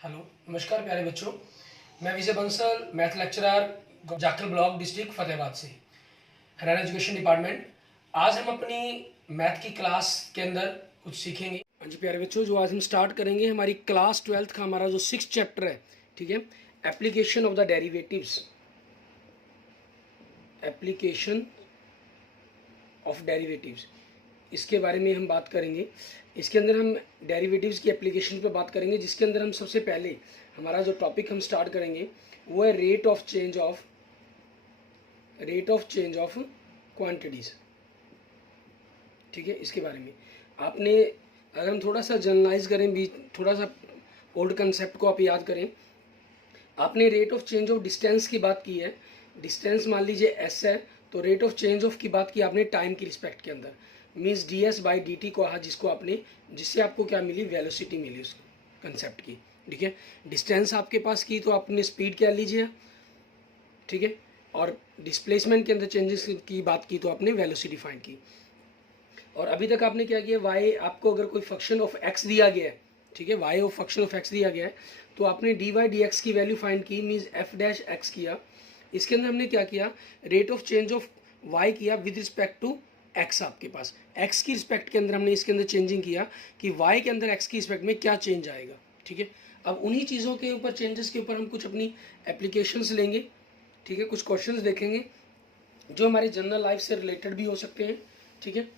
Hello, नमस्कार प्यारे बच्चों। मैं Vijay Bansal, math lecturer, Jakhal block, district Fatehabad से, हरियाणा एजुकेशन डिपार्टमेंट। आज हम अपनी मैथ की क्लास के अंदर कुछ सीखेंगे। हाँ जी प्यारे बच्चों, जो आज हम स्टार्ट करेंगे हमारी क्लास 12th का हमारा जो 6th चैप्टर है, ठीक है, application of the derivatives, application of derivatives, इसके बारे में हम बात करेंगे। इसके अंदर हम डेरिवेटिव्स की एप्लीकेशन पे बात करेंगे, जिसके अंदर हम सबसे पहले हमारा जो टॉपिक हम स्टार्ट करेंगे वो है rate of change of quantities. ठीक है, इसके बारे में आपने, अगर हम थोड़ा सा जनरलाइज करें भी, थोड़ा सा ओल्ड कंसेप्ट को आप याद करें, आपने rate of change of distance की बात की है। डिस्टेंस मान लीजिए एस है, तो रेट ऑफ चेंज ऑफ की बात की आपने टाइम की रिस्पेक्ट के अंदर, means D S by d T को कहा, जिसको आपने, जिससे आपको क्या मिली, वेलोसिटी मिली उस कंसेप्ट की। ठीक है, डिस्टेंस आपके पास की तो आपने स्पीड क्या लीजिए, ठीक है, और डिस्प्लेसमेंट के अंदर चेंजेस की बात की तो आपने वेलोसिटी फाइंड की। और अभी तक आपने क्या किया, वाई आपको अगर कोई फंक्शन ऑफ एक्स दिया गया है, ठीक है, Y of function of X दिया गया है, तो आपने डी वाई डी एक्स की वैल्यू फाइंड की, मीन्स एफ डैश एक्स किया। इसके अंदर हमने क्या किया, rate of change of Y किया विद रिस्पेक्ट टू एक्स। आपके पास एक्स की रिस्पेक्ट के अंदर हमने इसके अंदर चेंजिंग किया कि वाई के अंदर एक्स की रिस्पेक्ट में क्या चेंज आएगा। ठीक है, अब उन्हीं चीज़ों के ऊपर, चेंजेस के ऊपर हम कुछ अपनी एप्लीकेशंस लेंगे। ठीक है, कुछ क्वेश्चंस देखेंगे जो हमारे जनरल लाइफ से रिलेटेड भी हो सकते हैं। ठीक है,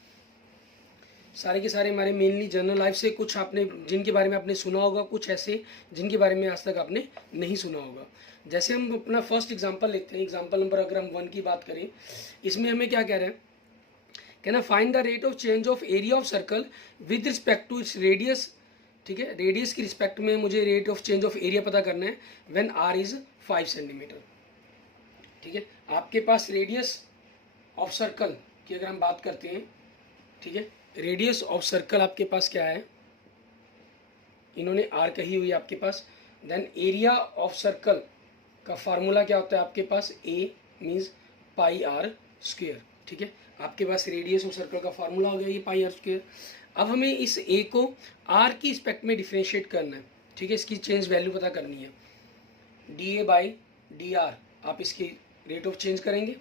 सारे के सारे हमारे मेनली जनरल लाइफ से, कुछ आपने जिनके बारे में आपने सुना होगा, कुछ ऐसे जिनके बारे में आज तक आपने नहीं सुना होगा। जैसे हम अपना फर्स्ट एग्जांपल लेते हैं, एग्जांपल नंबर अगर हम 1 की बात करें, इसमें हमें क्या कह रहे हैं, कहना find the rate of change of area of circle with respect to its radius. ठीक है, रेडियस की रिस्पेक्ट में मुझे rate of change of area पता करना है व्हेन आर इज 5 सेंटीमीटर। ठीक है, आपके पास रेडियस ऑफ सर्कल की अगर हम बात करते हैं, ठीक है, रेडियस ऑफ सर्कल आपके पास क्या है, इन्होंने आर कही हुई है आपके पास। देन एरिया ऑफ सर्कल का फार्मूला क्या होता है आपके पास, ए मीन्स पाई आर स्क्वेयर। ठीक है, आपके पास रेडियस ऑफ सर्कल का फार्मूला हो गया ये पाई आर स्क्वेयर। अब हमें इस ए को आर की रिस्पेक्ट में डिफ्रेंशिएट करना है। ठीक है, इसकी चेंज वैल्यू पता करनी है, D A by D R, आप इसकी रेट ऑफ चेंज करेंगे।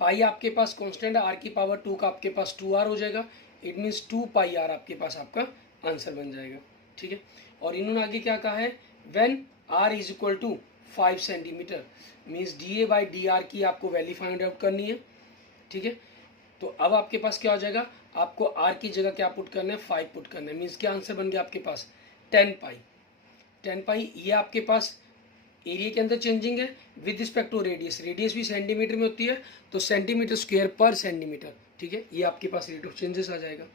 पाई आपके पास कांस्टेंट है, आर की पावर 2 का आपके पास 2r हो जाएगा। इट मीन्स 2 पाई आर आपके पास आपका आंसर बन जाएगा। ठीक है, और इन्होंने आगे क्या कहा है, when R is equal to 5 centimetre, means D A by D R की आपको वैल्यू फाइंड आउट करनी है। ठीक है, तो अब आपके पास क्या हो जाएगा, आपको आर की जगह क्या पुट करना है, 5 पुट करना है, मीन्स क्या आंसर बन गया आपके पास 10 पाई। 10 पाई ये आपके पास एरिया के अंदर चेंजिंग है with respect to radius, radius भी सेंटीमीटर में होती है, तो सेंटीमीटर स्क्वायर पर सेंटीमीटर। ठीक है, ये आपके पास रेट ऑफ चेंजेस आ जाएगा।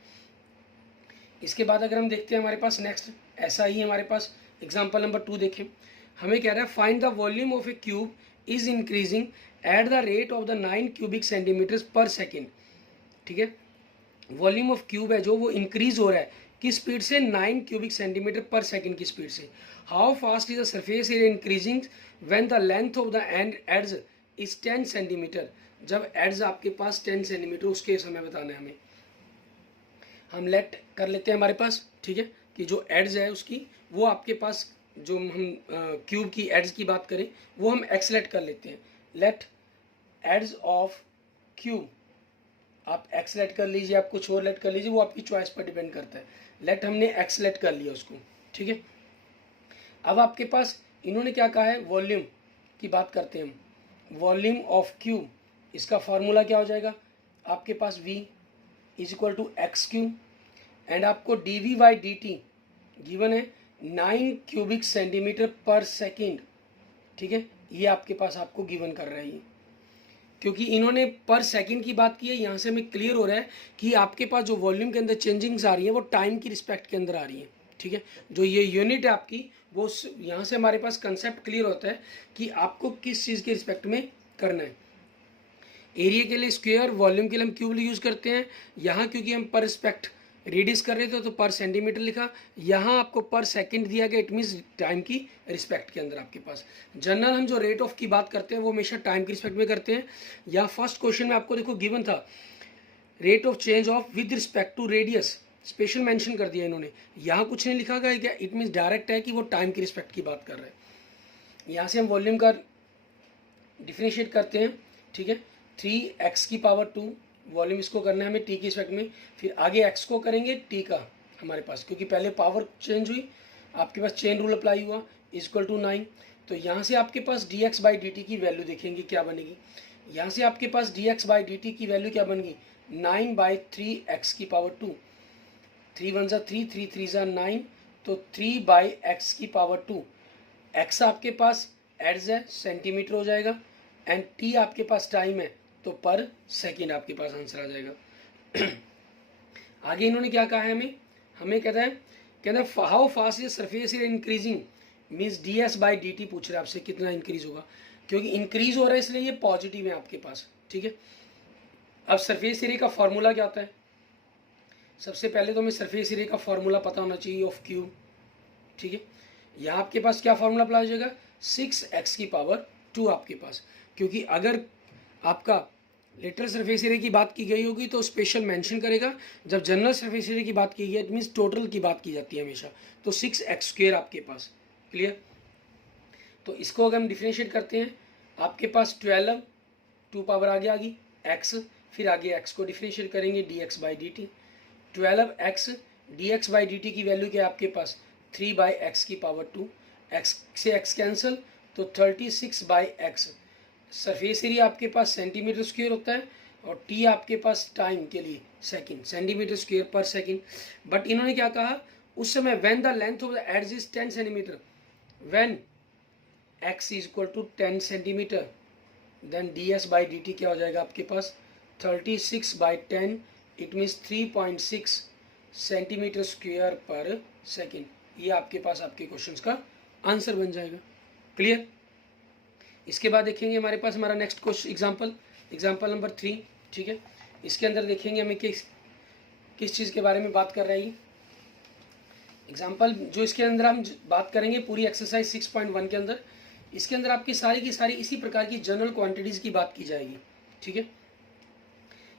इसके बाद अगर हम देखते हैं हमारे पास नेक्स्ट ऐसा ही हमारे पास एग्जांपल नंबर 2 देखें, हमें कह रहा है find the volume of a cube is increasing at the rate of the 9 cubic centimetres per second. ठीक है, वॉल्यूम ऑफ क्यूब है जो वो इंक्रीज हो रहा है किस स्पीड से, 9 क्यूबिक सेंटीमीटर पर सेकेंड की स्पीड से। How fast is the surface area increasing when the length of the edge is 10 centimetre. जब एड्ज आपके पास 10 सेंटीमीटर, उसके समय बताना है हमें। हम लेट कर लेते हैं हमारे पास, ठीक है, कि जो एड्ज है उसकी, वो आपके पास, जो हम क्यूब की एड्ज की बात करें वो हम एक्स लेट कर लेते हैं। लेट एड्ज ऑफ क्यूब, आप एक्स लेट कर लीजिए, आप कुछ और लेट कर लीजिए, वो आपकी चॉइस पर डिपेंड करता है। लेट हमने एक्स लेट कर लिया उसको। ठीक है, अब आपके पास इन्होंने क्या कहा है, वॉल्यूम की बात करते हैं हम। वॉल्यूम ऑफ क्यूब, इसका फार्मूला क्या हो जाएगा आपके पास, v is equal to x cube, and आपको d v by d t given है 9 क्यूबिक सेंटीमीटर पर सेकेंड। ठीक है, ये आपके पास आपको गिवन कर रहा है ये, क्योंकि इन्होंने पर सेकंड की बात की है। यहाँ से हमें क्लियर हो रहा है कि आपके पास जो वॉल्यूम के अंदर चेंजिंग्स आ रही है वो टाइम की रिस्पेक्ट के अंदर आ रही है। ठीक है, जो ये यूनिट है आपकी, वो यहाँ से हमारे पास कंसेप्ट क्लियर होता है कि आपको किस चीज़ के रिस्पेक्ट में करना है। एरिया के लिए स्क्वायर, वॉल्यूम के लिए हम क्यूब यूज़ करते हैं। यहाँ क्योंकि हम पर रिस्पेक्ट रेडियस कर रहे थे तो पर सेंटीमीटर लिखा, यहाँ आपको पर सेकंड दिया गया, इट मीन्स टाइम की रिस्पेक्ट के अंदर आपके पास। जनरल हम जो रेट ऑफ की बात करते हैं वो हमेशा टाइम की रिस्पेक्ट में करते हैं। यहाँ फर्स्ट क्वेश्चन में आपको देखो गिवन था rate of change of with respect to radius, special mention कर दिया इन्होंने, यहाँ कुछ नहीं लिखा गया क्या, इट मीन्स डायरेक्ट है कि वो टाइम की रिस्पेक्ट की बात कर रहे हैं। यहाँ से हम वॉल्यूम का डिफरेंशिएट करते हैं, ठीक है। 3x⁻², वॉल्यूम इसको करना है हमें टी की रिस्पेक्ट में, फिर आगे x को करेंगे टी का हमारे पास, क्योंकि पहले पावर चेंज हुई, आपके पास चेन रूल अप्लाई हुआ, इक्वल टू 9। तो यहाँ से आपके पास dx/dt की वैल्यू देखेंगे क्या बनेगी। यहाँ से आपके पास dx/dt की वैल्यू क्या बनेगी, 9/3x⁻²। 3 1 ज़ा 3, 3 3 ज़ा 9, तो 3/x⁻²। x आपके पास एड्स है, सेंटीमीटर हो जाएगा, एंड t आपके पास टाइम है, तो पर सेकेंड आपके पास आंसर आ जाएगा। आगे इन्होंने क्या कहा है हमें कहता है how fast is surface area increasing, means ds/dt पूछ रहे हैं आपसे कितना इंक्रीज होगा, क्योंकि इंक्रीज हो रहा है इसलिए ये पॉजिटिव है आपके पास, ठीक है। अब सरफेस एरिया का फॉर्मूला क्या होता है, सबसे पहले तो हमें सरफेस एरिया का फॉर्मूला पता होना चाहिए ऑफ क्यूब, ठीक है। यहाँ आपके पास क्या फॉर्मूला अप्लाई हो जाएगा, 6x⁻² आपके पास, क्योंकि अगर आपका लेटरल सरफेस एरिया की बात की गई होगी तो स्पेशल मेंशन करेगा, जब जनरल सरफेस एरिया की बात की गई इट मीन्स टोटल की बात की जाती है हमेशा, तो 6x² आपके पास, क्लियर। तो इसको अगर हम डिफरेंशिएट करते हैं, आपके पास 12, 2 पावर आगे आ गई x, फिर आगे x को डिफरेंशिएट करेंगे dx/dt, 12x dx/dt की वैल्यू क्या है आपके पास 3/x⁻², x से x कैंसिल, तो 36/x। सरफेस एरिया आपके पास सेंटीमीटर स्क्वायर होता है, और t आपके पास टाइम के लिए second, centimetre square per second. But इन्होंने क्या कहा उस समय, when the length of the edge is 10 centimetre, when x is equal to 10 centimetre, then ds/dt क्या हो जाएगा आपके पास 36/10, it means 3.6 centimetre square per second. ये आपके पास आपके क्वेश्चंस का आंसर बन जाएगा, क्लियर। इसके बाद देखेंगे हमारे पास हमारा नेक्स्ट क्वेश्चन एग्जाम्पल नंबर 3, ठीक है। इसके अंदर देखेंगे हमें किस चीज़ के बारे में बात कर रहा है ये एग्जाम्पल, जो इसके अंदर हम बात करेंगे पूरी एक्सरसाइज 6.1 के अंदर, इसके अंदर आपकी सारी की सारी इसी प्रकार की जनरल क्वांटिटीज़ की बात की जाएगी, ठीक है।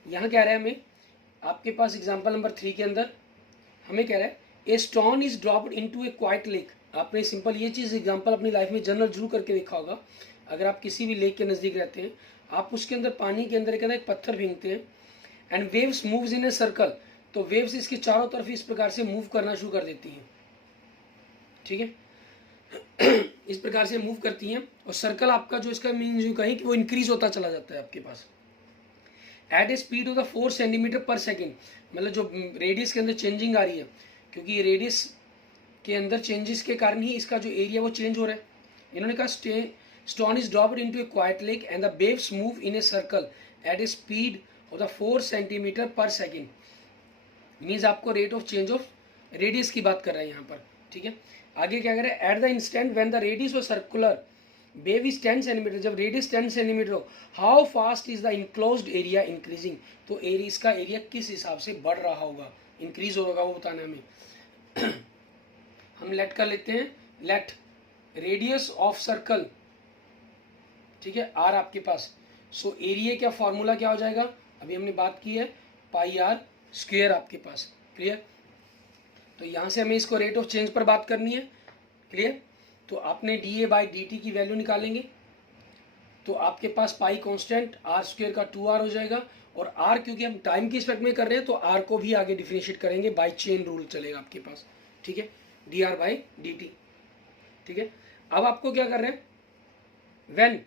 यहाँ कह रहा है हमें आपके पास एग्जाम्पल नंबर 3 के अंदर हमें कह रहा है a stone is dropped into A quite lake. आपने सिंपल ये चीज़ एग्जाम्पल अपनी लाइफ में जनरल जरूर करके देखा होगा, अगर आप किसी भी लेक के नज़दीक रहते हैं, आप उसके अंदर पानी के अंदर एक पत्थर फेंकते हैं, and waves moves in a circle, तो वेव्स इसके चारों तरफ इस प्रकार से मूव करना शुरू कर देती हैं, ठीक है। इस प्रकार से मूव करती हैं, और सर्कल आपका जो इसका मीन जो कहीं कि वो इंक्रीज होता चला जाता है आपके पास at a speed of the 4 centimetre per second. मतलब जो रेडियस के अंदर चेंजिंग आ रही है, क्योंकि ये रेडियस के अंदर चेंजेस के कारण ही इसका जो एरिया वो चेंज हो रहा है। इन्होंने कहा stone is dropped into A quite lake and the waves move in a circle eight a speed of the 4 centimetre per second. Means आपको rate of change of radius की बात कर रहा है यहाँ पर, ठीक है। आगे क्या करें, eight the instant when the radius of circular wave is 10 centimetre, जब रेडियस 10 सेंटीमीटर हो, how fast is the enclosed area increasing, तो एरिया इसका एरिया किस हिसाब से बढ़ रहा होगा, इंक्रीज होगा वो बताना हमें। हम लेट कर लेते हैं, लेट रेडियस ऑफ सर्कल, ठीक है, आर आपके पास। सो एरिया का फॉर्मूला क्या हो जाएगा, अभी हमने बात की है πr² आपके पास, क्लियर। तो यहाँ से हमें इसको रेट ऑफ चेंज पर बात करनी है, क्लियर। तो आपने dA/dt की वैल्यू निकालेंगे, तो आपके पास पाई कांस्टेंट r² का 2r हो जाएगा, और r क्योंकि हम टाइम की रिस्पेक्ट में कर रहे हैं तो r को भी आगे डिफरेंशिएट करेंगे, बाई चेन रूल चलेगा आपके पास, ठीक है, dr/dt, ठीक है। अब आपको क्या कर रहे हैं, when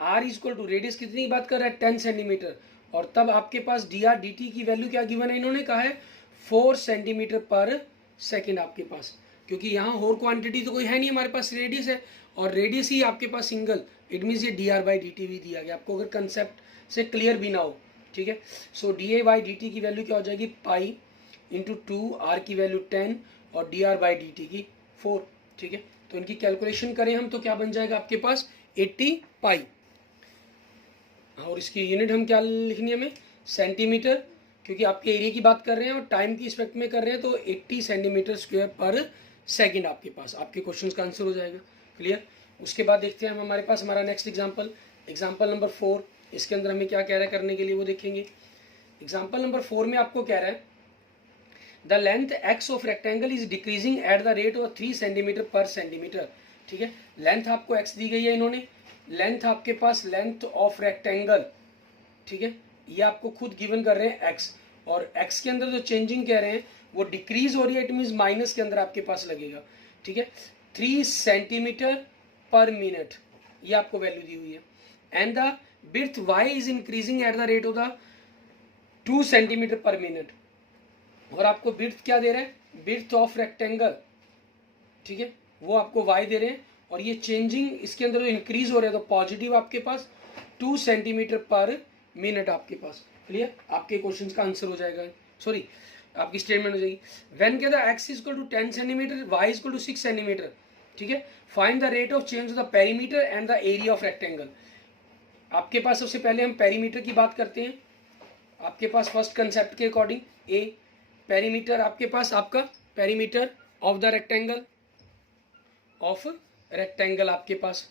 r is equal to radius कितनी की बात कर रहा है 10 सेंटीमीटर, और तब आपके पास dr/dt की वैल्यू क्या गिवन है, इन्होंने कहा है 4 सेंटीमीटर पर सेकेंड आपके पास, क्योंकि यहाँ और क्वांटिटी तो कोई है नहीं, हमारे पास रेडियस है, और रेडियस ही आपके पास सिंगल, इट मीन्स ये dr/dt भी दिया गया आपको, अगर कंसेप्ट से क्लियर भी ना हो, ठीक है। सो dA/dt की वैल्यू क्या हो जाएगी पाई इंटू 2, r की वैल्यू 10 और dr/dt की 4, ठीक है। तो इनकी कैलकुलेशन करें हम तो क्या बन जाएगा आपके पास 80 पाई, और इसकी यूनिट हम क्या लिखनी है हमें सेंटीमीटर, क्योंकि आपके एरिया की बात कर रहे हैं और टाइम की रिस्पेक्ट में कर रहे हैं, तो 80 सेंटीमीटर स्क्वायर पर सेकेंड आपके पास आपके क्वेश्चन का आंसर हो जाएगा, क्लियर। उसके बाद देखते हैं हम हमारे पास हमारा नेक्स्ट एग्जाम्पल नंबर 4, इसके अंदर हमें क्या कह रहा है करने के लिए वो देखेंगे। एग्जाम्पल नंबर 4 में आपको कह रहा है the length x of rectangle is decreasing eight the rate of 3 centimetre पर सेंटीमीटर। ठीक है, लेंथ आपको एक्स दी गई है इन्होंने, लेंथ आपके पास लेंथ ऑफ रेक्टेंगल, ठीक है, ये आपको खुद गिवन कर रहे हैं एक्स, और एक्स के अंदर जो चेंजिंग कह रहे हैं वो डिक्रीज हो रही है, इट मीन्स माइनस के अंदर आपके पास लगेगा। ठीक है, 3 सेंटीमीटर पर मिनट ये आपको वैल्यू दी हुई है, and the width y is increasing at the rate of the 2 centimetre per minute, और आपको विड्थ क्या दे रहे हैं, विड्थ ऑफ रेक्टेंगल, ठीक है, वो आपको वाई दे रहे हैं, और ये चेंजिंग इसके अंदर जो इंक्रीज हो रहा है तो पॉजिटिव आपके पास 2 सेंटीमीटर पर मिनट आपके पास। क्लियर, आपके क्वेश्चन का आंसर हो जाएगा, सॉरी आपकी स्टेटमेंट हो जाएगी। व्हेन के the x is equal to 10 centimetre, y is equal to 6 centimetre, ठीक है, find the rate of change of the perimeter and the area of rectangle. आपके पास सबसे पहले हम पेरीमीटर की बात करते हैं, आपके पास फर्स्ट कंसेप्ट के अकॉर्डिंग ए पेरीमीटर, आपके पास आपका perimeter of the rectangle, of rectangle आपके पास,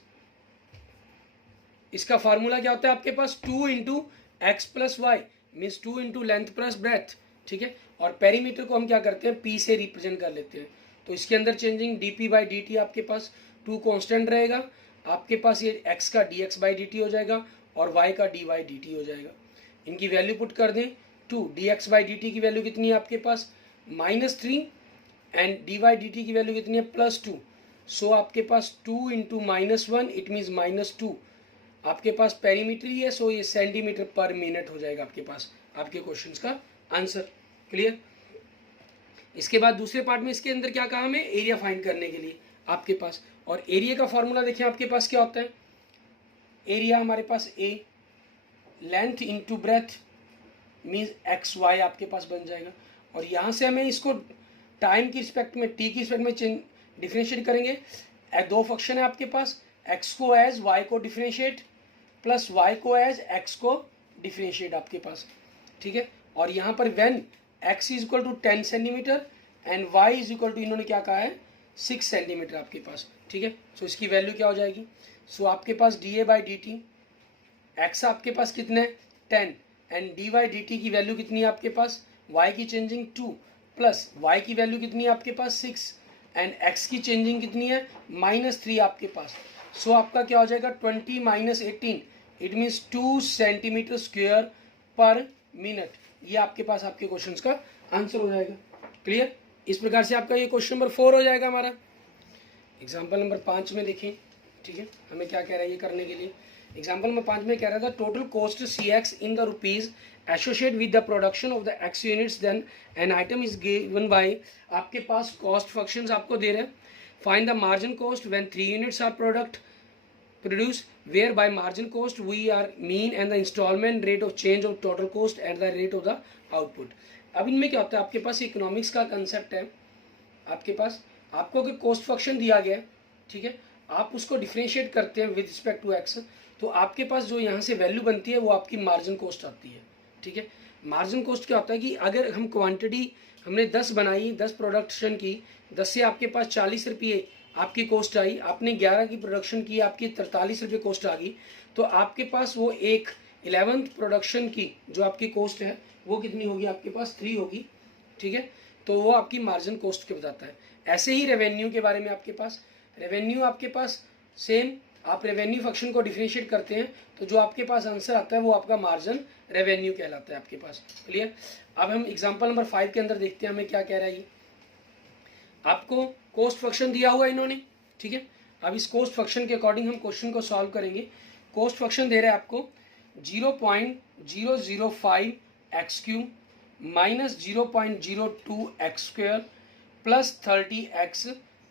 इसका फार्मूला क्या होता है आपके पास 2 into x plus y, means 2 into length plus breadth. ठीक है, और पेरीमीटर को हम क्या करते हैं पी से रिप्रेजेंट कर लेते हैं, तो इसके अंदर changing D P by d T आपके पास 2 कॉन्स्टेंट रहेगा, आपके पास ये एक्स का D x by d T हो जाएगा और वाई का डी वाई डी टी हो जाएगा। इनकी वैल्यू पुट कर दें, 2 d x by d t की वैल्यू कितनी है आपके पास -3, and d Y d t की वैल्यू कितनी है +2, सो आपके पास 2 इंटू -1 इट मीन्स -2, आपके पास पेरीमीटर ही है, सो ये सेंटीमीटर पर मिनट हो जाएगा आपके पास आपके क्वेश्चंस का आंसर। क्लियर, इसके बाद दूसरे पार्ट में इसके अंदर क्या कहा हमें, एरिया फाइंड करने के लिए आपके पास, और एरिया का फॉर्मूला देखिए आपके पास क्या होता है, एरिया हमारे पास a length into breadth means x y आपके पास बन जाएगा, और यहाँ से हमें इसको टाइम की रिस्पेक्ट में टी की रिस्पेक्ट में डिफ्रेंशिएट करेंगे। दो फंक्शन है आपके पास, एक्स को एज वाई को डिफ्रेंशिएट प्लस वाई को एज एक्स को डिफ्रेंशिएट आपके पास। ठीक है, और यहाँ पर when x is equal to 10 centimetre and y is equal to इन्होंने क्या कहा है 6 सेंटीमीटर आपके पास। ठीक है, सो इसकी वैल्यू क्या हो जाएगी, सो आपके पास d A by d t, x आपके पास कितने 10 and d Y d t की वैल्यू कितनी है आपके पास, वाई की चेंजिंग 2 प्लस वाई की वैल्यू कितनी है आपके पास 6 एंड एक्स की चेंजिंग कितनी है -3 आपके पास, सो आपका क्या हो जाएगा 20 - 18 इट मीन्स 2 सेंटीमीटर स्क्वेयर पर मिनट, ये आपके पास आपके क्वेश्चंस का आंसर हो जाएगा। क्लियर, इस प्रकार से आपका ये क्वेश्चन नंबर 4 हो जाएगा हमारा। एग्जाम्पल नंबर 5 में देखें, ठीक है, हमें क्या कह रहा है ये करने के लिए। एग्जाम्पल नंबर 5 में कह रहा था total cost c x in the rupees associate with the production of the x units then an item is given by, आपके पास कॉस्ट फंक्शंस आपको दे रहे हैं। Find the margin cost when 3 units are product produce where by margin cost we are mean and the installment rate of change of total cost at the rate of the output। अब इनमें क्या होता है आपके पास economics का concept है, आपके पास आपको कोई कॉस्ट फंक्शन दिया गया है, ठीक है, आप उसको डिफरेंशिएट करते हैं विद रिस्पेक्ट टू एक्स, तो आपके पास जो यहाँ से वैल्यू बनती है वो आपकी मार्जिन कॉस्ट आती है। ठीक है, मार्जिन कॉस्ट क्या होता है कि अगर हम क्वांटिटी हमने 10 बनाई, 10 प्रोडक्शन की, 10 से आपके पास 40 रुपये आपकी कॉस्ट आई, आपने 11 की प्रोडक्शन की, आपकी 43 रुपये कॉस्ट आ गई, तो आपके पास वो एक 11th प्रोडक्शन की जो आपकी कॉस्ट है वो कितनी होगी आपके पास 3 होगी। ठीक है, तो वो आपकी मार्जिन कॉस्ट के बताता है। ऐसे ही रेवेन्यू के बारे में आपके पास, रेवेन्यू आपके पास सेम, आप रेवेन्यू फंक्शन को डिफरेंशिएट करते हैं तो जो आपके पास आंसर आता है वो आपका मार्जिन रेवेन्यू कहलाता है आपके पास। क्लियर, अब हम एग्जाम्पल नंबर 5 के अंदर देखते हैं हमें क्या कह रहा है ये। आपको कॉस्ट फंक्शन दिया हुआ है इन्होंने, ठीक है, अब इस कॉस्ट फंक्शन के अकॉर्डिंग हम क्वेश्चन को सॉल्व करेंगे। कॉस्ट फंक्शन दे रहे हैं आपको 0.005 x cube minus 0.02 x square plus 30x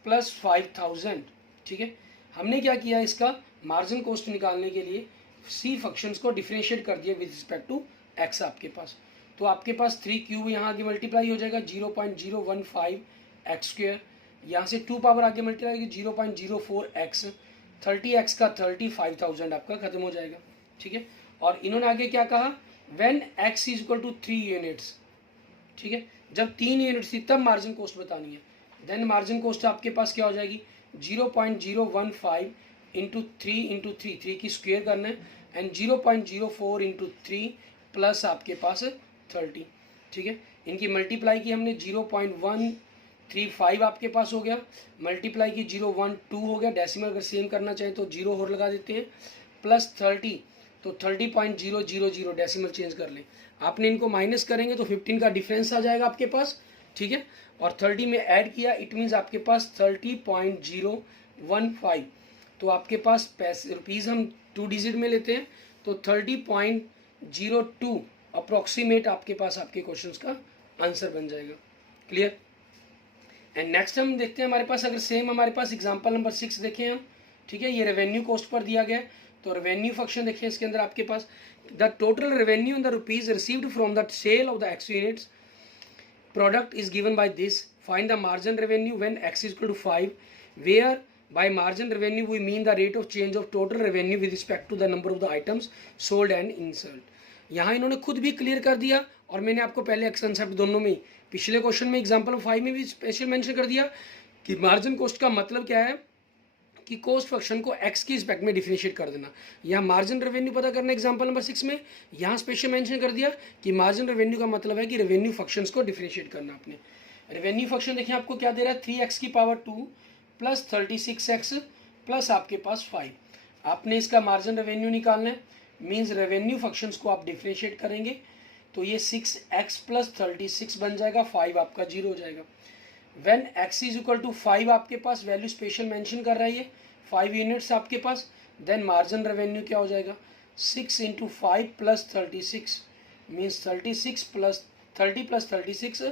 plus 5000। ठीक है, हमने क्या किया, इसका मार्जिन कॉस्ट निकालने के लिए सी फंक्शंस को डिफरेंशिएट कर दिया विद रिस्पेक्ट टू एक्स आपके पास, तो आपके पास 3 क्यूब यहाँ आगे मल्टीप्लाई हो जाएगा 0.015 एक्स स्क्वेयर, यहाँ से 2 पावर आगे मल्टीप्लाई करेगी 0.04 एक्स, 30x का 30, 5000 आपका खत्म हो जाएगा। ठीक है, और इन्होंने आगे क्या कहा, when x is equal to 3 units. ठीक है, जब 3 यूनिट्स थी तब मार्जिन कॉस्ट बतानी है, देन मार्जिन कॉस्ट आपके पास क्या हो जाएगी 0.015 इंटू 3 इंटू 3 की स्क्वेयर करना है एंड 0.04 इंटू 3 प्लस आपके पास 30। ठीक है, इनकी मल्टीप्लाई की हमने 0.135 आपके पास हो गया, मल्टीप्लाई की 012 हो गया, डेसिमल अगर सेम करना चाहें तो 0 और लगा देते हैं, प्लस 30 तो 30.000 डेसिमल चेंज कर लें। आपने इनको माइनस करेंगे तो 15 का डिफरेंस आ जाएगा आपके पास, ठीक है, और 30 में ऐड किया, इट मीन्स आपके पास 30.015। तो आपके पास पैसे रुपीज़ हम 2 डिजिट में लेते हैं तो 30.02 अप्रॉक्सीमेट आपके पास आपके क्वेश्चंस का आंसर बन जाएगा। क्लियर। एंड नेक्स्ट हम देखते हैं हमारे पास, अगर सेम हमारे पास एग्जांपल नंबर 6 देखें हम, ठीक है, ये रेवेन्यू कॉस्ट पर दिया गया है। तो रेवेन्यू फंक्शन देखिए, इसके अंदर आपके पास the total revenue in the rupees received from the sale of the x units product is given by this, find the margin revenue when x is equal to 5, where by margin revenue we mean the rate of change of total revenue with respect to the number of the items sold and installed। यहाँ इन्होंने खुद भी clear कर दिया और मैंने आपको पहले कंसेप्ट दोनों में, पिछले क्वेश्चन में एग्जांपल 5 में भी स्पेशल मेंशन कर दिया कि मार्जिन कॉस्ट का मतलब क्या है कि कॉस्ट फंक्शन को एक्स की रिस्पेक्ट में डिफरेंशिएट कर देना। यहाँ मार्जिन रेवेन्यू पता करना एग्जांपल नंबर 6 में, यहाँ स्पेशल मेंशन कर दिया कि मार्जिन रेवेन्यू का मतलब है कि रेवेन्यू फंक्शंस को डिफरेंशिएट करना। आपने रेवेन्यू फंक्शन देखिए आपको क्या दे रहा है, 3x की पावर 2 प्लस 36x प्लस आपके पास 5। आपने इसका मार्जिन रेवेन्यू निकालना है, मीन्स रेवेन्यू फंक्शंस को आप डिफरेंशिएट करेंगे तो ये 6x प्लस 36 बन जाएगा, 5 आपका 0 हो जाएगा। When x is equal to 5 आपके पास वैल्यू स्पेशल मेंशन कर रहा है ये 5 यूनिट्स आपके पास, देन मार्जिन रेवेन्यू क्या हो जाएगा 6 into 5 plus 36 means 36 plus 30 plus 36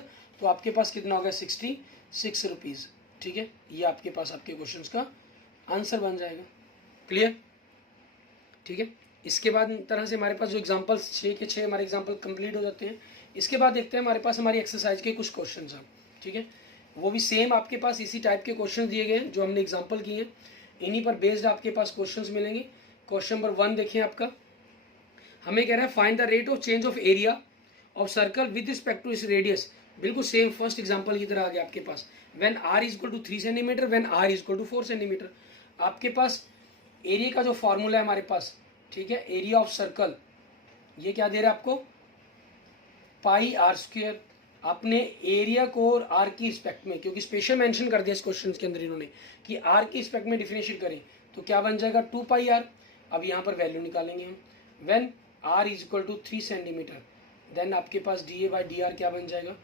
तो आपके पास कितना हो गया 66 रुपीज़। ठीक है, ये आपके पास आपके क्वेश्चंस का आंसर बन जाएगा। क्लियर। ठीक है, इसके बाद तरह से हमारे पास जो एग्जांपल 6 के 6 हमारे एग्जांपल कंप्लीट हो जाते हैं। इसके बाद देखते हैं हमारे पास हमारी एक्सरसाइज के कुछ क्वेश्चन हैं। ठीक है, वो भी सेम आपके पास इसी टाइप के क्वेश्चन दिए गए हैं जो हमने एग्जांपल किए हैं, इन्हीं पर बेस्ड आपके पास क्वेश्चंस मिलेंगे। क्वेश्चन नंबर 1 देखिए आपका, हमें कह रहा है find the rate of change of area of circle with respect to इस रेडियस। बिल्कुल सेम फर्स्ट एग्जांपल की तरह आ गया आपके पास। When r is equal to 3 centimetre, when r is equal to 4 centimetre. आपके पास एरिया का जो फॉर्मूला है हमारे पास, ठीक है, एरिया ऑफ सर्कल, ये क्या दे रहा है आपको पाई r स्क्वायर। आपने एरिया को r की रिस्पेक्ट में, क्योंकि स्पेशल मेंशन कर दिया इस क्वेश्चन के अंदर इन्होंने कि r की रिस्पेक्ट में डिफरेंशिएट करें तो क्या बन जाएगा 2 पाई r। अब यहाँ पर वैल्यू निकालेंगे हम, when r is equal to 3 centimetre, then आपके पास d A by D r क्या बन जाएगा,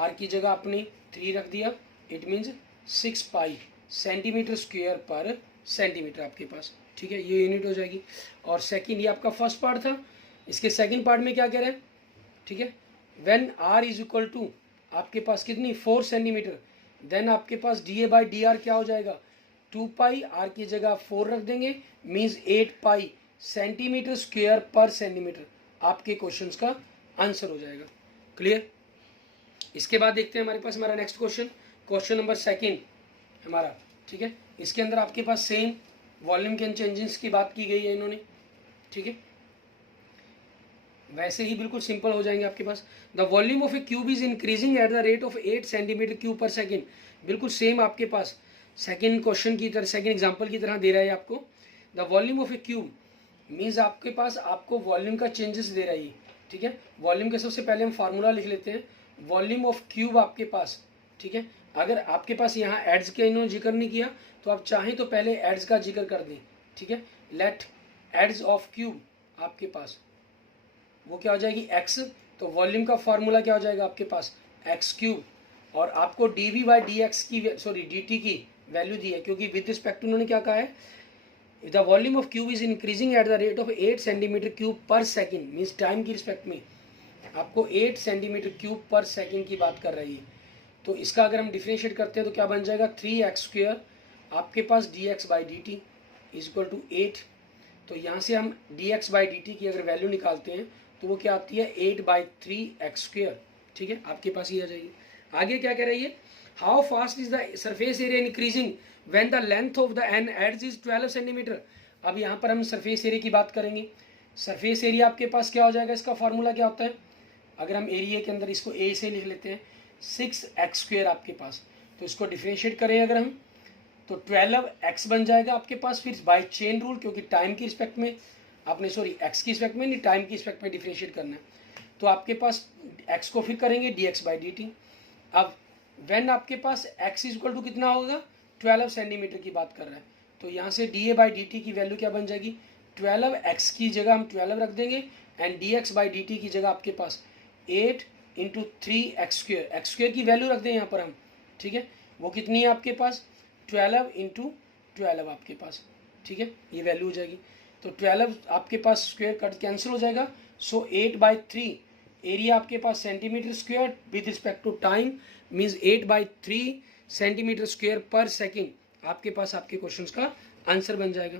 r की जगह आपने 3 रख दिया, it means 6 pi centimetre square पर सेंटीमीटर आपके पास। ठीक है, ये यूनिट हो जाएगी। और सेकंड, ये आपका फर्स्ट पार्ट था, इसके सेकंड पार्ट में क्या कह रहे हैं, ठीक है, when r is equal to आपके पास कितनी 4 सेंटीमीटर, देन आपके पास d A by D r क्या हो जाएगा 2 पाई, r की जगह 4 रख देंगे, मीन्स 8 पाई सेंटीमीटर स्क्वायर पर सेंटीमीटर आपके क्वेश्चंस का आंसर हो जाएगा। क्लियर। इसके बाद देखते हैं हमारे पास हमारा नेक्स्ट क्वेश्चन, क्वेश्चन नंबर 2 हमारा। ठीक है, इसके अंदर आपके पास सेम वॉल्यूम के चेंजेस की बात की गई है इन्होंने। ठीक है, वैसे ही बिल्कुल सिंपल हो जाएंगे आपके पास। The volume of a cube is increasing at the rate of 8 centimetre cube per second. बिल्कुल सेम आपके पास सेकेंड क्वेश्चन की तरह, सेकेंड एग्जाम्पल की तरह दे रहा है आपको। The volume of a cube means आपके पास आपको वॉल्यूम का चेंजेस दे रहा है। ठीक है, वॉल्यूम के सबसे पहले हम फार्मूला लिख लेते हैं, वॉल्यूम ऑफ क्यूब आपके पास। ठीक है, अगर आपके पास यहाँ एड्स का इन्होंने जिक्र नहीं किया तो आप चाहें तो पहले एड्स का जिक्र कर दें। ठीक है, लेट एड्स ऑफ क्यूब आपके पास वो क्या हो जाएगी x, तो वॉल्यूम का फार्मूला क्या हो जाएगा आपके पास x क्यूब, और आपको d v by d x की सॉरी डी टी की वैल्यू दी है, क्योंकि विद रिस्पेक्ट टू उन्होंने क्या कहा है, the volume of cube is increasing at the rate of 8 centimetre cube per second, means time की रिस्पेक्ट में आपको 8 सेंटीमीटर क्यूब पर सेकेंड की बात कर रही है। तो इसका अगर हम डिफरेंशिएट करते हैं तो क्या बन जाएगा 3x स्क्वायर आपके पास d x by d t is equal to 8। तो यहाँ से हम d x by d t की अगर वैल्यू निकालते हैं तो वो क्या आती है 8/3x स्क्वायर। ठीक है, आपके पास ये आ जाएगी। आगे क्या कह रही है, how fast is the surface area increasing when the length of the an edges is 12 centimetre. अब यहाँ पर हम सरफेस एरिया की बात करेंगे। सरफेस एरिया आपके पास क्या हो जाएगा, इसका फॉर्मूला क्या होता है, अगर हम एरिया के अंदर इसको a से लिख लेते हैं 6x स्क्वायर आपके पास, तो इसको डिफरेंशिएट करें अगर हम तो 12x बन जाएगा आपके पास, फिर बाई चेन रूल, क्योंकि टाइम की रिस्पेक्ट में आपने सॉरी x की रिस्पेक्ट में नहीं टाइम की रिस्पेक्ट में डिफरेंशिएट करना है। तो आपके पास x को फिर करेंगे dx/dt। अब व्हेन आपके पास x इज इक्वल टू कितना होगा, 12 सेंटीमीटर की बात कर रहा है, तो यहाँ से dA/dt की वैल्यू क्या बन जाएगी, 12, x की जगह हम 12 रख देंगे एंड dx/dt की जगह आपके पास 8 इंटू 3x², x² की वैल्यू रख दें यहाँ पर हम, ठीक है, वो कितनी है आपके पास 12 इंटू 12 आपके पास, ठीक है, ये वैल्यू हो जाएगी। तो 12 आपके पास स्क्वायर कट कैंसिल हो जाएगा, सो 8/3 एरिया आपके पास centimetre square with respect to time means 8/3 centimetre square per second आपके पास आपके क्वेश्चन का आंसर बन जाएगा।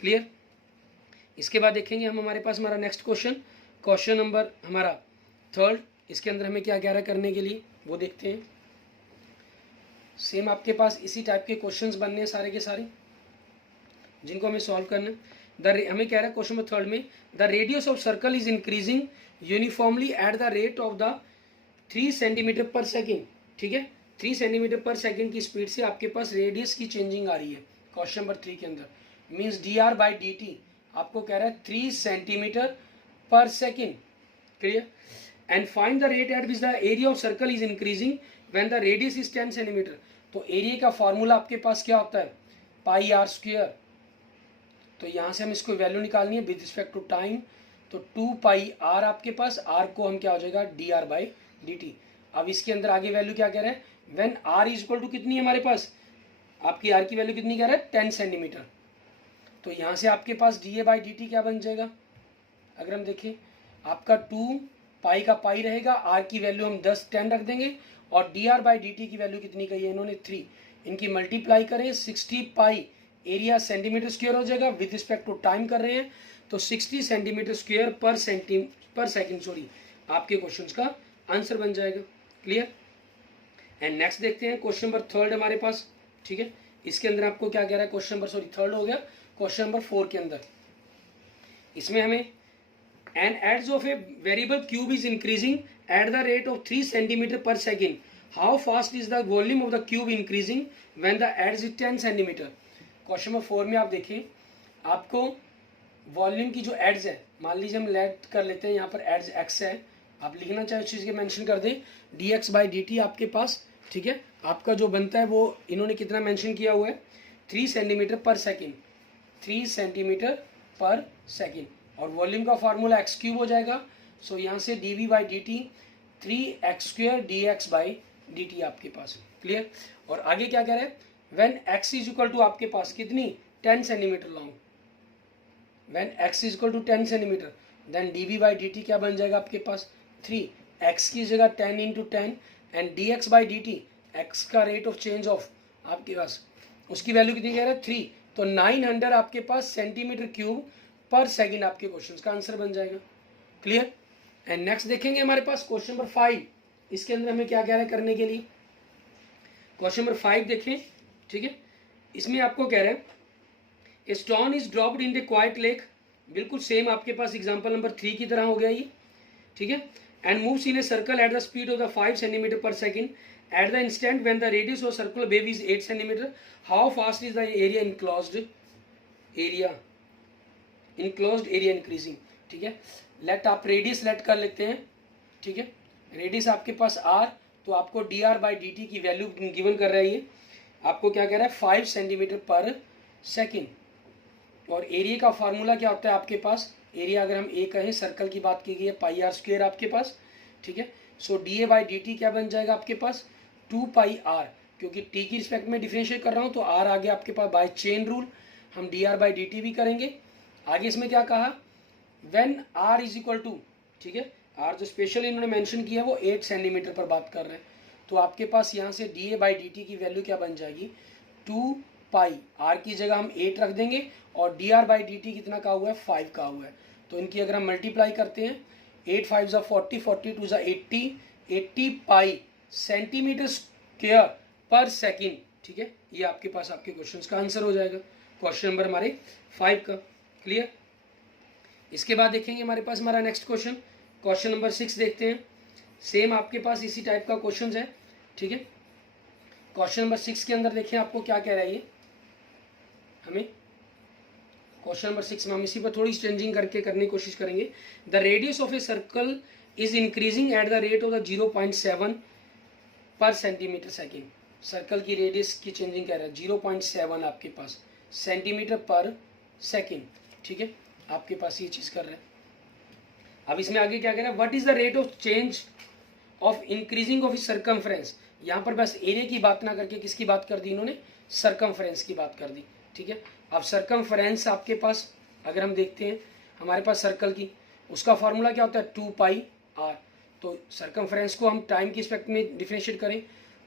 क्लियर। इसके बाद देखेंगे हम हमारे पास हमारा नेक्स्ट क्वेश्चन नंबर हमारा 3, इसके अंदर हमें क्या कह रहा है करने के लिए वो देखते हैं। सेम आपके पास इसी टाइप के क्वेश्चंस बनने हैं सारे के सारे, जिनको हमें सॉल्व करना है। हमें कह रहा है क्वेश्चन नंबर 3 में the radius of circle is increasing uniformly eight the rate of the 3 centimetre per second, ठीक है, 3 सेंटीमीटर पर सेकेंड की स्पीड से आपके पास रेडियस की चेंजिंग आ रही है क्वेश्चन नंबर 3 के अंदर, मीन्स dr/dt आपको कह रहा है 3 centimetre per second. Clear. And find the rate at which the area of circle is increasing when the radius is 10 centimetre. तो एरिया का फॉर्मूला आपके पास क्या होता है, πr²। तो यहाँ से हम इसको वैल्यू निकालनी है विद रिस्पेक्ट टू टाइम, तो 2πr आपके पास, r को हम क्या हो जाएगा dr/dt। अब इसके अंदर आगे वैल्यू क्या कह रहा है, when r is equal to कितनी है हमारे पास, आपकी r की वैल्यू कितनी कह रहा है 10 सेंटीमीटर। तो यहाँ से आपके पास dA/dt क्या बन जाएगा, अगर हम देखें आपका 2 पाई का पाई रहेगा, r की वैल्यू हम 10 रख देंगे और dr/dt की वैल्यू कितनी कही है इन्होंने 3, इनकी मल्टीप्लाई करें 60 पाई एरिया सेंटीमीटर स्क्वायर हो जाएगा विद रिस्पेक्ट टू टाइम कर रहे हैं, तो 60 centimetre square per second sorry आपके क्वेश्चन का आंसर बन जाएगा। क्लियर। एंड नेक्स्ट देखते हैं क्वेश्चन नंबर 3 हमारे पास, ठीक है, इसके अंदर आपको क्या कह रहा है, क्वेश्चन नंबर 3 हो गया, क्वेश्चन नंबर 4 के अंदर इसमें हमें an edge of a variable cube is increasing at the rate of 3 centimetre per second, how fast is the volume of the cube increasing when the edge is 10 centimetre. Question number 4 में आप देखिए आपको volume की जो ads है, मान लीजिए हम लेट कर लेते हैं यहाँ पर एड्स x है, आप लिखना चाहे उस चीज़ के मेंशन कर दें dx/dt आपके पास, ठीक है, आपका जो बनता है वो इन्होंने कितना मेंशन किया हुआ है 3 centimetre per second, 3 centimetre per second, और वॉल्यूम का फार्मूला x³ हो जाएगा, सो यहाँ से dv/dt 3x² dx/dt आपके पास। क्लियर। और आगे क्या कह रहे हैं, when x is equal to आपके पास कितनी 10 centimetre long, when x is equal to 10 centimetre then dv/dt क्या बन जाएगा आपके पास 3, x की जगह 10 इंटू 10 एंड dx/dt x का रेट ऑफ चेंज ऑफ आपके पास उसकी वैल्यू कितनी कह रहा है 3, तो 900 आपके पास सेंटीमीटर क्यूब पर सेकेंड आपके क्वेश्चन का आंसर बन जाएगा। क्लियर। एंड नेक्स्ट देखेंगे हमारे पास क्वेश्चन नंबर 5, इसके अंदर हमें क्या कह रहा है करने के लिए, क्वेश्चन नंबर 5 देखें, ठीक है, इसमें आपको कह रहे हैं a stone is dropped in the quite lake, बिल्कुल सेम आपके पास एग्जांपल नंबर 3 की तरह हो गया ये, ठीक है, and moves in a circle at the speed of the 5 centimetre per second at the instant when the radius of circular wave is 8 centimetre, how fast is the area enclosed area increasing. ठीक है, late आप radius late कर लेते हैं, ठीक है, radius आपके पास r, तो आपको dr/dt की वैल्यू गिवन कर रहा है ये, आपको क्या कह रहा है 5 सेंटीमीटर पर सेकेंड, और एरिया का फार्मूला क्या होता है आपके पास, एरिया अगर हम ए कहें, सर्कल की बात की गई है πr² आपके पास, ठीक है, सो dA/dt क्या बन जाएगा आपके पास 2πr, क्योंकि t की रिस्पेक्ट में डिफरेंशिएट कर रहा हूँ तो r आगे आपके पास बाय चेन रूल हम dr/dt भी करेंगे। आगे इसमें क्या कहा, when r is equal to, ठीक है, r जो स्पेशल इन्होंने मेंशन किया वो 8 सेंटीमीटर पर बात कर रहे हैं, तो आपके पास यहाँ से dA/dt की वैल्यू क्या बन जाएगी 2π, r की जगह हम 8 रख देंगे और dr/dt कितना का हुआ है 5 का हुआ है, तो इनकी अगर हम मल्टीप्लाई करते हैं 8 5 40, 42 80, 80π सेंटीमीटर स्क्वायर पर सेकेंड, ठीक है, ये आपके पास आपके क्वेश्चंस का आंसर हो जाएगा, क्वेश्चन नंबर हमारे 5 का। क्लियर। इसके बाद देखेंगे हमारे पास हमारा नेक्स्ट क्वेश्चन, क्वेश्चन नंबर 6 देखते हैं, सेम आपके पास इसी टाइप का क्वेश्चन है, ठीक है, क्वेश्चन नंबर 6 के अंदर देखें आपको क्या कह रहा है ये, हमें क्वेश्चन नंबर 6 में हम इसी पर थोड़ी चेंजिंग करके करने की कोशिश करेंगे। The radius of a circle is increasing at the rate of the 0.7 पर सेंटीमीटर सेकेंड। सर्कल की रेडियस की चेंजिंग कह रहा है 0.7 आपके पास सेंटीमीटर पर सेकेंड, ठीक है, आपके पास ये चीज़ कर रहा है। अब इसमें आगे क्या कह रहा है, what is the rate of change of increasing of circumference. यहाँ पर बस एरिया की बात ना करके किसकी बात कर दी इन्होंने, सर्कमफ्रेंस की बात कर दी, ठीक है। अब सर्कमफ्रेंस आपके पास अगर हम देखते हैं हमारे पास सर्कल की, उसका फॉर्मूला क्या होता है 2πr। तो सर्कमफ्रेंस को हम टाइम की रिस्पेक्ट में डिफरेंशिएट करें,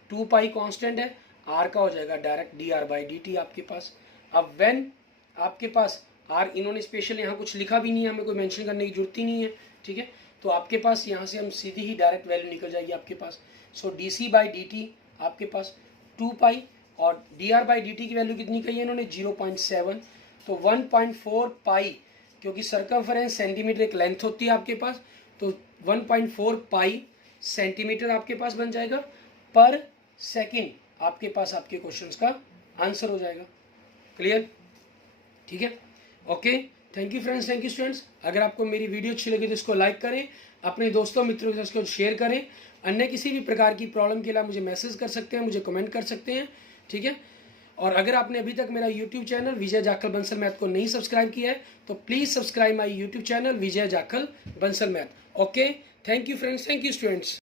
2π कांस्टेंट है, r का हो जाएगा डायरेक्ट dr/dt आपके पास। अब व्हेन आपके पास r, इन्होंने स्पेशल यहाँ कुछ लिखा भी नहीं है, हमें कोई मेंशन करने की जरूरत ही नहीं है, ठीक है। तो आपके पास यहाँ से हम सीधी ही डायरेक्ट वैल्यू निकल जाएगी आपके पास। सो dc/dt आपके पास 2π और dr/dt की वैल्यू कितनी कही है इन्होंने 0.7, तो 1.4π, क्योंकि सर्कमफ्रेंस सेंटीमीटर एक लेंथ होती है आपके पास, तो 1.4π सेंटीमीटर आपके पास बन जाएगा पर सेकेंड, आपके पास आपके क्वेश्चंस का आंसर हो जाएगा। क्लियर, ठीक है, okay. Thank you friends, thank you students. अगर आपको मेरी वीडियो अच्छी लगी तो इसको लाइक करें, अपने दोस्तों मित्रों के साथ इसको शेयर करें। अन्य किसी भी प्रकार की प्रॉब्लम के लिए मुझे मैसेज कर सकते हैं, मुझे कमेंट कर सकते हैं, ठीक है। और अगर आपने अभी तक मेरा यूट्यूब चैनल विजय जाखल बंसल मैथ को नहीं सब्सक्राइब किया है तो please subscribe my YouTube channel Vijay Jakhal Bansal math. Okay, thank you friends, thank you students.